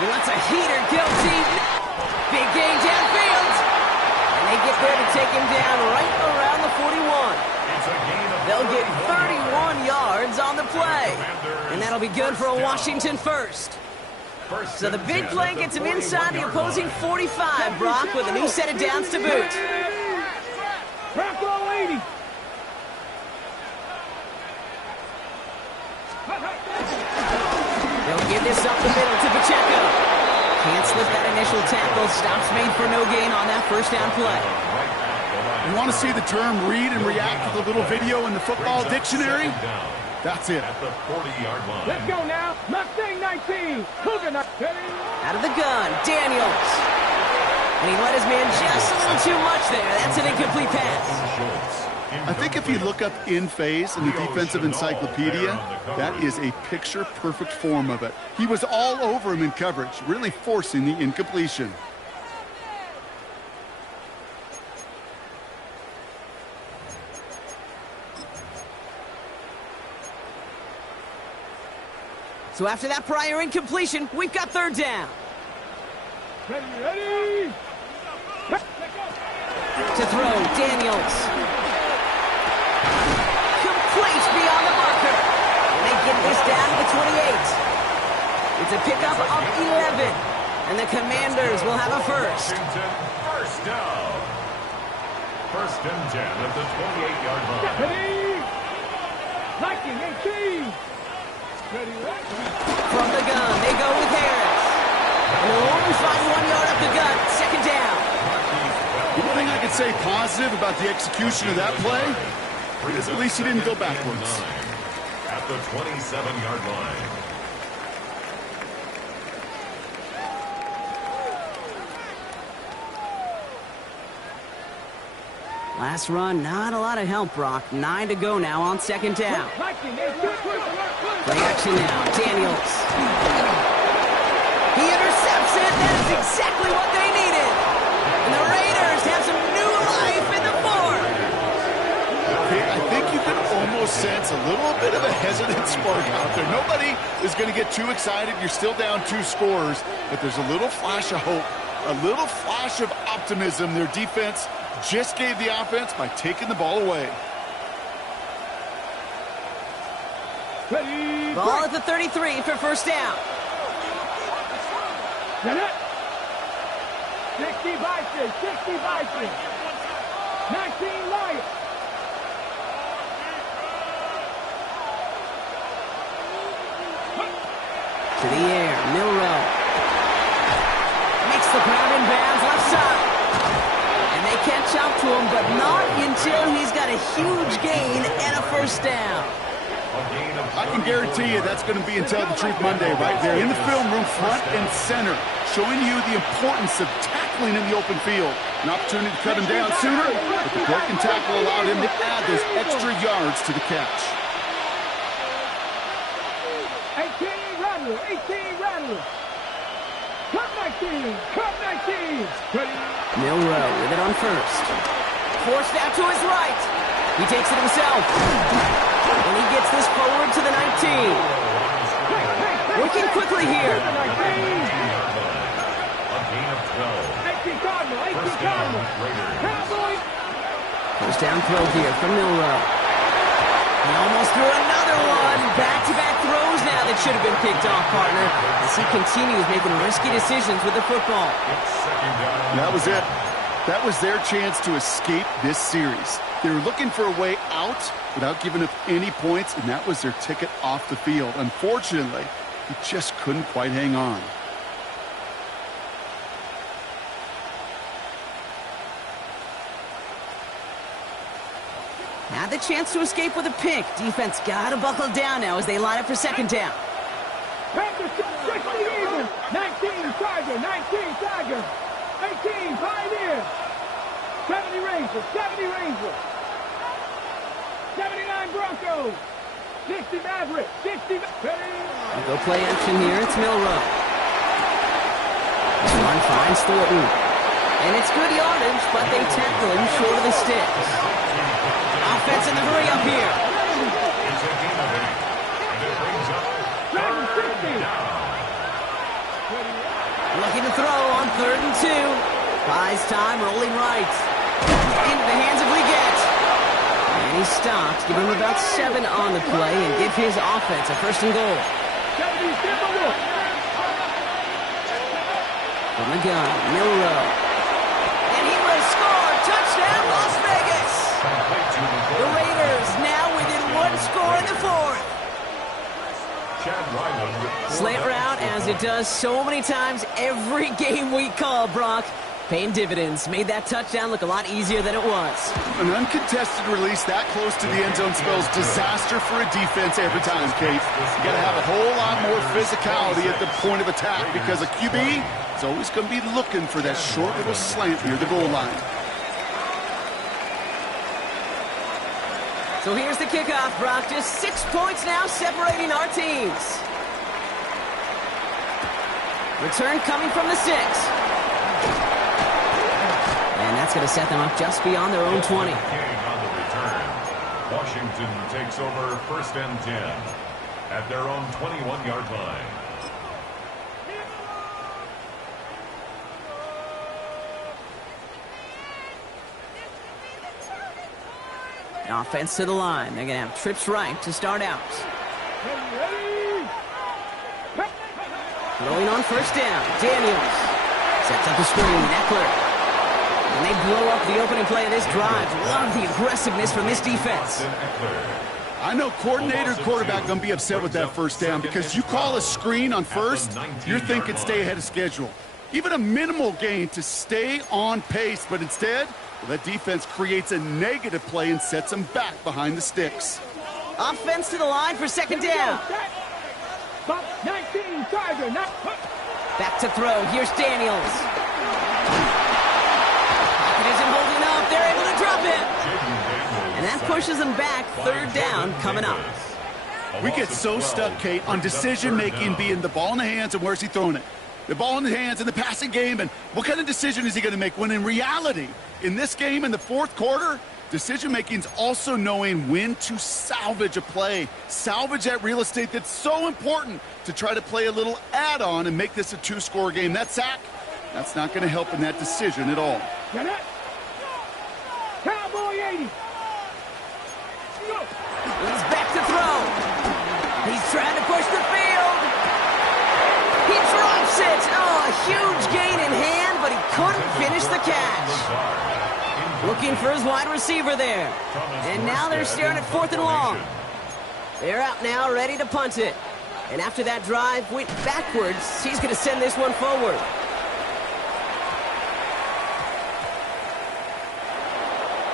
He lets a heater go deep. Big gain downfield. And they get there to take him down right around the 41. They'll get 31 yards on the play. And that'll be good for a Washington first. So the big play gets him inside the opposing 45, Brock, with a new set of downs to boot. Bronco 80. They'll give this up the middle to Pacheco. Can't slip that initial tackle. Stops made for no gain on that 1st down play. You want to see the term read and react to the little video in the football dictionary? That's it. At the 40-yard line. Let's go now. Mustang 19. Cougar 19. Out of the gun, Daniels. And he let his man just a little too much there. That's an incomplete pass. I think if you look up in phase in the defensive encyclopedia, that is a picture-perfect form of it. He was all over him in coverage, really forcing the incompletion. So after that prior incompletion, we've got 3rd down. Ready. To throw, Daniels. Complete beyond the marker. And they get this down to the 28. It's a pickup of 11. And the Commanders will have a first. First down. 1st and 10 at the 28-yard line. Ready. Lightning 18. Ready. From the gun, they go with Harris. And they'll only find 1 yard up the gut. 2nd down. One thing I could say positive about the execution of that play is at least he didn't go backwards. At the 27-yard line. Last run, not a lot of help, Brock. 9 to go now on 2nd down. Play action now, Daniels. He intercepts it. That is exactly what they needed. And the Raiders have some new life in the 4th. Okay, I think you can almost sense a little bit of a hesitant spark out there. Nobody is going to get too excited. You're still down 2 scores, but there's a little flash of hope, a little flash of optimism. Their defense just gave the offense by taking the ball away. Ready. Ball at the 33 for 1st down. 60 Bison. 19 Lions. To the air, Milrow. Makes the ground in bounds, left side. And they catch up to him, but not until he's got a huge gain and a 1st down. I can guarantee you that's going to be Tell the Truth Monday right there in the film room, front and center, showing you the importance of tackling in the open field. An opportunity to cut him down sooner, but the broken tackle allowed him to add those extra yards to the catch. 18 Rattler, 18 Rattler. Cut 19, cut 19. Milrow with it on first. Forced out to his right. He takes it himself. And he gets this forward to the 19. Working quickly here. A gain of 12. 18 Cardinal, 18 Cardinal. Cowboys. First down throw here from Milrow. He almost threw another one. Back-to-back throws now that should have been picked off, partner, as he continues making risky decisions with the football. That was it. That was their chance to escape this series. They were looking for a way out without giving up any points, and that was their ticket off the field. Unfortunately, he just couldn't quite hang on. Had the chance to escape with a pick. Defense got to buckle down now as they line up for second down. Panthers 60 Eagles. 19 Tiger, 19 Tiger. 18 Pioneer. 70 Rangers, 70 Rangers. 79 Broncos. 60 Maverick, 60 Go play action here. It's Milrow. This one finds Thornton. And it's good yardage, but they tackle him short of the sticks. Offense in the hurry up here. Looking to throw on 3rd and 2. Buys time, rolling right. Into the hands of Leggett. And he stops, give him about 7 on the play, and give his offense a 1st and goal. From the gun, Milrow. And he will score. Touchdown, Las Vegas. The Raiders now within 1 score in the 4th. Slant route, as it does so many times every game we call, Brock. Paying dividends. Made that touchdown look a lot easier than it was. An uncontested release that close to the end zone spells disaster for a defense every time, Kate. You got to have a whole lot more physicality at the point of attack because a QB is always going to be looking for that short little slant near the goal line. So here's the kickoff, Brock. Just 6 points now separating our teams. Return coming from the 6. And that's going to set them up just beyond their own 20. On the return, Washington takes over 1st and 10 at their own 21-yard line. Offense to the line. They're going to have trips right to start out. Throwing on 1st down. Daniels sets up the screen. Eckler. And they blow up the opening play of this drive. Love the aggressiveness from this defense. I know coordinator and quarterback going to be upset with that 1st down because you call a screen on 1st, you're thinking stay ahead of schedule. Even a minimal gain to stay on pace, but instead, well, that defense creates a negative play and sets them back behind the sticks. Offense to the line for 2nd down. 19 Tiger. Back to throw. Here's Daniels. Pocket isn't holding up. They're able to drop it. And that pushes them back. 3rd down coming up. We get so stuck, Kate, on decision-making being the ball in the hands and where's he throwing it. The ball in the hands in the passing game, and what kind of decision is he going to make? When in reality, in this game, in the 4th quarter, decision-making is also knowing when to salvage a play. Salvage that real estate that's so important to try to play a little add-on and make this a 2-score game. That sack, that's not going to help in that decision at all. Cowboy 80. He's back to throw. He's trying to push the field. He drops it. Oh, a huge gain in hand, but he couldn't finish the catch. Looking for his wide receiver there. And now they're staring at 4th and long. They're out now, ready to punt it. And after that drive went backwards, he's going to send this one forward.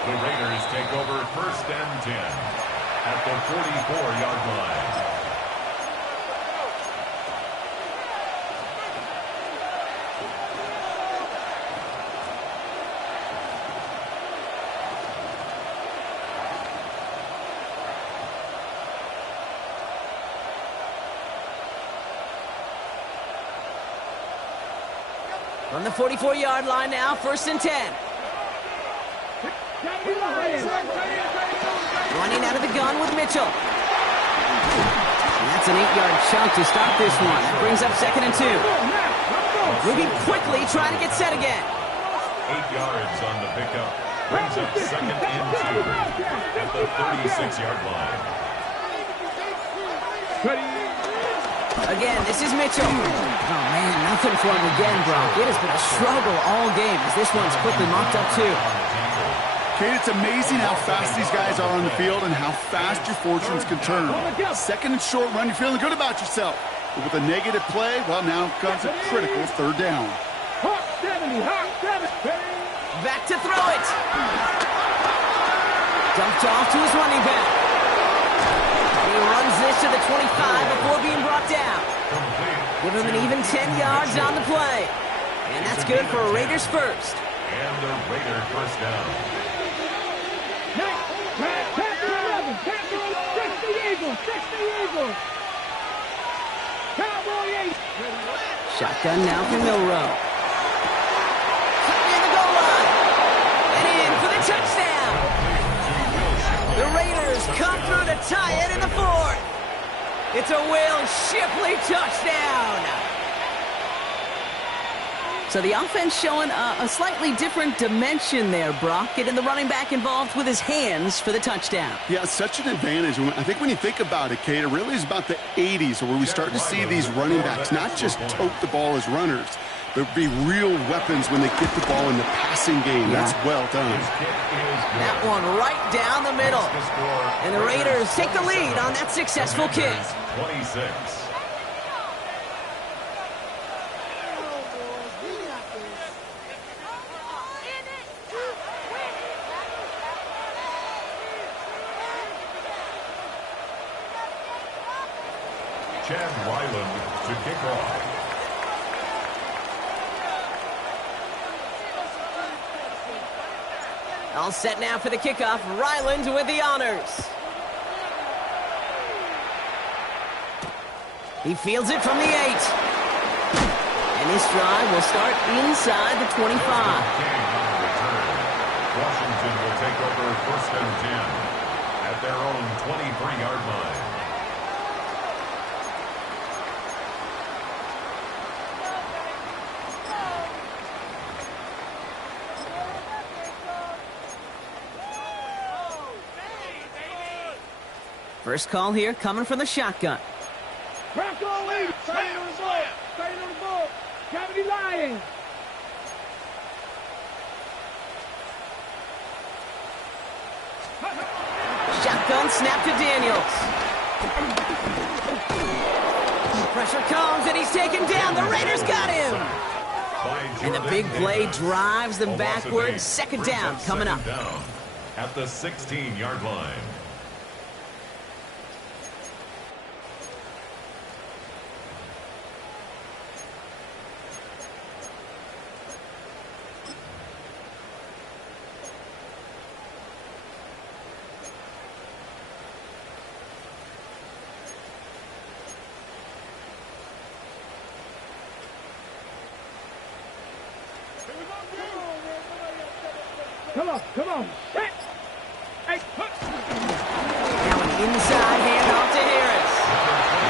The Raiders take over 1st and 10 at the 44-yard line. From the 44-yard line now, 1st and 10. Running out of the gun with Mitchell. And that's an 8-yard chunk to start this one. That brings up 2nd and 2. Moving quickly, trying to get set again. 8 yards on the pickup. Brings up 2nd and 2 at the 36-yard line. Again, this is Mitchell. Oh, man, nothing for him again, Brock. It has been a struggle all game as this one's quickly mocked up, too. Kate, it's amazing how fast these guys are on the field and how fast your fortunes can turn. 2nd and short run, you're feeling good about yourself. But with a negative play, well, now comes a critical 3rd down. Back to throw it. Dumped off to his running back. He runs this to the 25 before being brought down. Give him an even 10 yards on the play. And that's good for a Raiders first. And the Raider first down. Shotgun now for Milrow. In the goal line. And in for the touchdown. The Raiders come through to tie it in the 4th. It's a Will Shipley touchdown. So the offense showing a slightly different dimension there, Brock. Getting the running back involved with his hands for the touchdown. Yeah, such an advantage. I think when you think about it, Kate, it really is about the 80s where we start to see these running backs not just tote the ball as runners, but be real weapons when they get the ball in the passing game. Yeah. That's well done. That one right down the middle. And the Raiders take the lead on that successful kick. 26. Chad Ryland to kick off. All set now for the kickoff. Ryland with the honors. He fields it from the 8. And this drive will start inside the 25. Washington will take over 1st and 10 at their own 23-yard line. First call here coming from the shotgun. Bronco lead. Staying on the ball. Staying on the ball. Cavity Lions. Shotgun snap to Daniels. Pressure comes and he's taken down. The Raiders got him. And the big play drives them backwards. 2nd down coming up. At the 16-yard line. Come on. Hey, Now an inside handoff to Harris.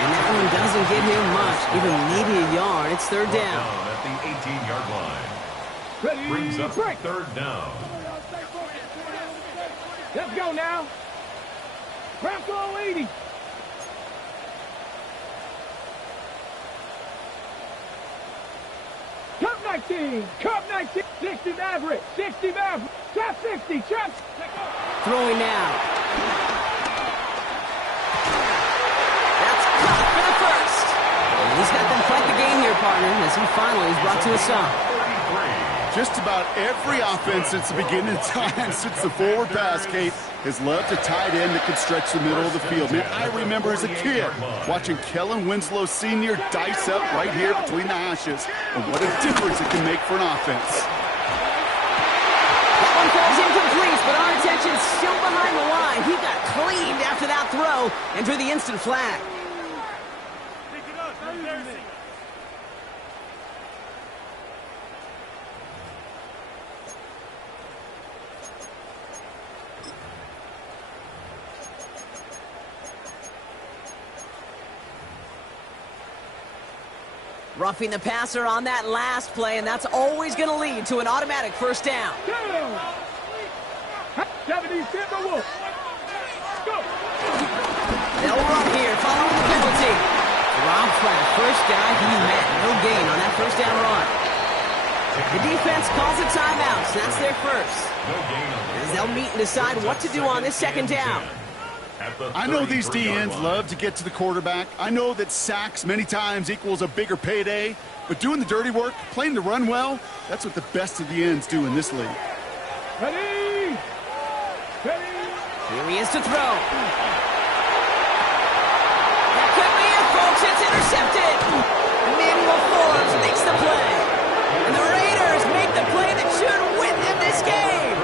And that one doesn't get him much. Give him maybe a yard. It's 3rd down. At the 18-yard line. ready, Brings up break. 3rd down. Let's go now. Bronco leading. Cup 19. Cup 19. 60 Maverick. 60 Maverick. Trap 60. Trap. Throwing now. That's caught for the 1st. And he's got them fight the game here, partner, as he finally is brought to a stop. 33. Just about every offense since the beginning of time, since the forward pass, Kate, has loved a tight end that can stretch the middle of the field. Man, I remember as a kid watching Kellen Winslow Sr. dice up right here between the hashes, and what a difference it can make for an offense. That one falls incomplete, but our attention's still behind the line. He got cleaned after that throw and drew the instant flag. Roughing the passer on that last play, and that's always going to lead to an automatic first down. 70 Timberwolves. Go. They'll run here, following the penalty. Rob flat, first guy he met. No gain on that first down run. The defense calls a timeout, so that's their first. As they'll meet and decide what to do on this second down. I know these D-ends love to get to the quarterback. I know that sacks many times equals a bigger payday, but doing the dirty work, playing the run well, that's what the best of the ends do in this league. Ready? Ready? Here he is to throw. That could be it, folks. It's intercepted. Emmanuel Forbes makes the play. And the Raiders make the play that should win them this game.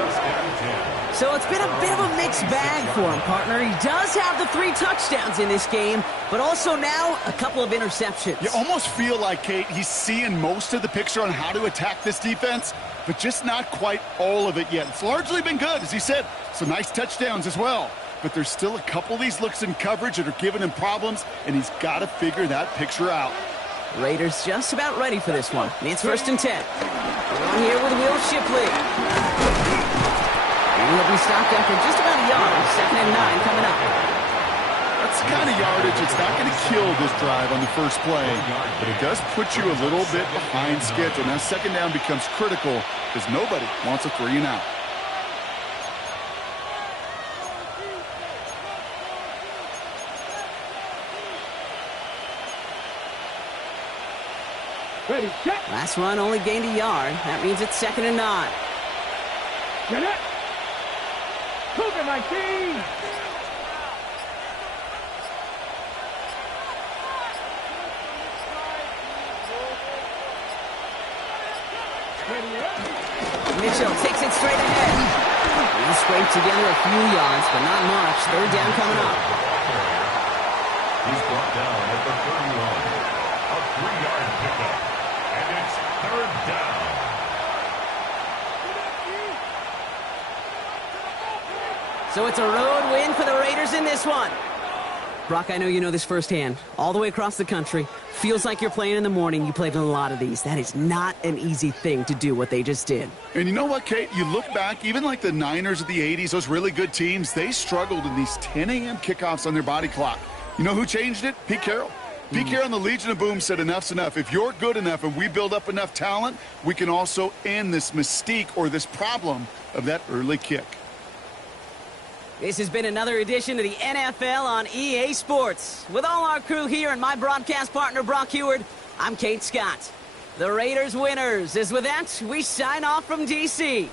So it's been a bit of a mixed bag for him, partner. He does have the 3 touchdowns in this game, but also now a couple of interceptions. You almost feel like, Kate, he's seeing most of the picture on how to attack this defense, but just not quite all of it yet. It's largely been good, as he said. Some nice touchdowns as well. But there's still a couple of these looks in coverage that are giving him problems, and he's got to figure that picture out. Raiders just about ready for this one. It's 1st and 10. We're on here with Will Shipley. He'll be stopped after just about a yard. 2nd and 9 coming up. That's the kind of yardage. It's not going to kill this drive on the first play, but it does put you a little bit behind schedule. Now, 2nd down becomes critical because nobody wants a 3 and out. Ready, check. Last run only gained a yard. That means it's 2nd and 9. Get it. Cougar 19. Mitchell takes it straight ahead. He scraped together a few yards, but not much. 3rd down coming up. He's brought down at the 31. A 3-yard pickup. And it's 3rd down. So it's a road win for the Raiders in this one. Brock, I know you know this firsthand. All the way across the country. Feels like you're playing in the morning. You played in a lot of these. That is not an easy thing to do what they just did. And you know what, Kate? You look back, even like the Niners of the 80s, those really good teams, they struggled in these 10 a.m. kickoffs on their body clock. You know who changed it? Pete Carroll. Pete Carroll and the Legion of Boom said enough's enough. If you're good enough and we build up enough talent, we can also end this mystique or this problem of that early kick. This has been another edition of the NFL on EA Sports. With all our crew here and my broadcast partner, Brock Heward, I'm Kate Scott. The Raiders winners. As with that, we sign off from D.C.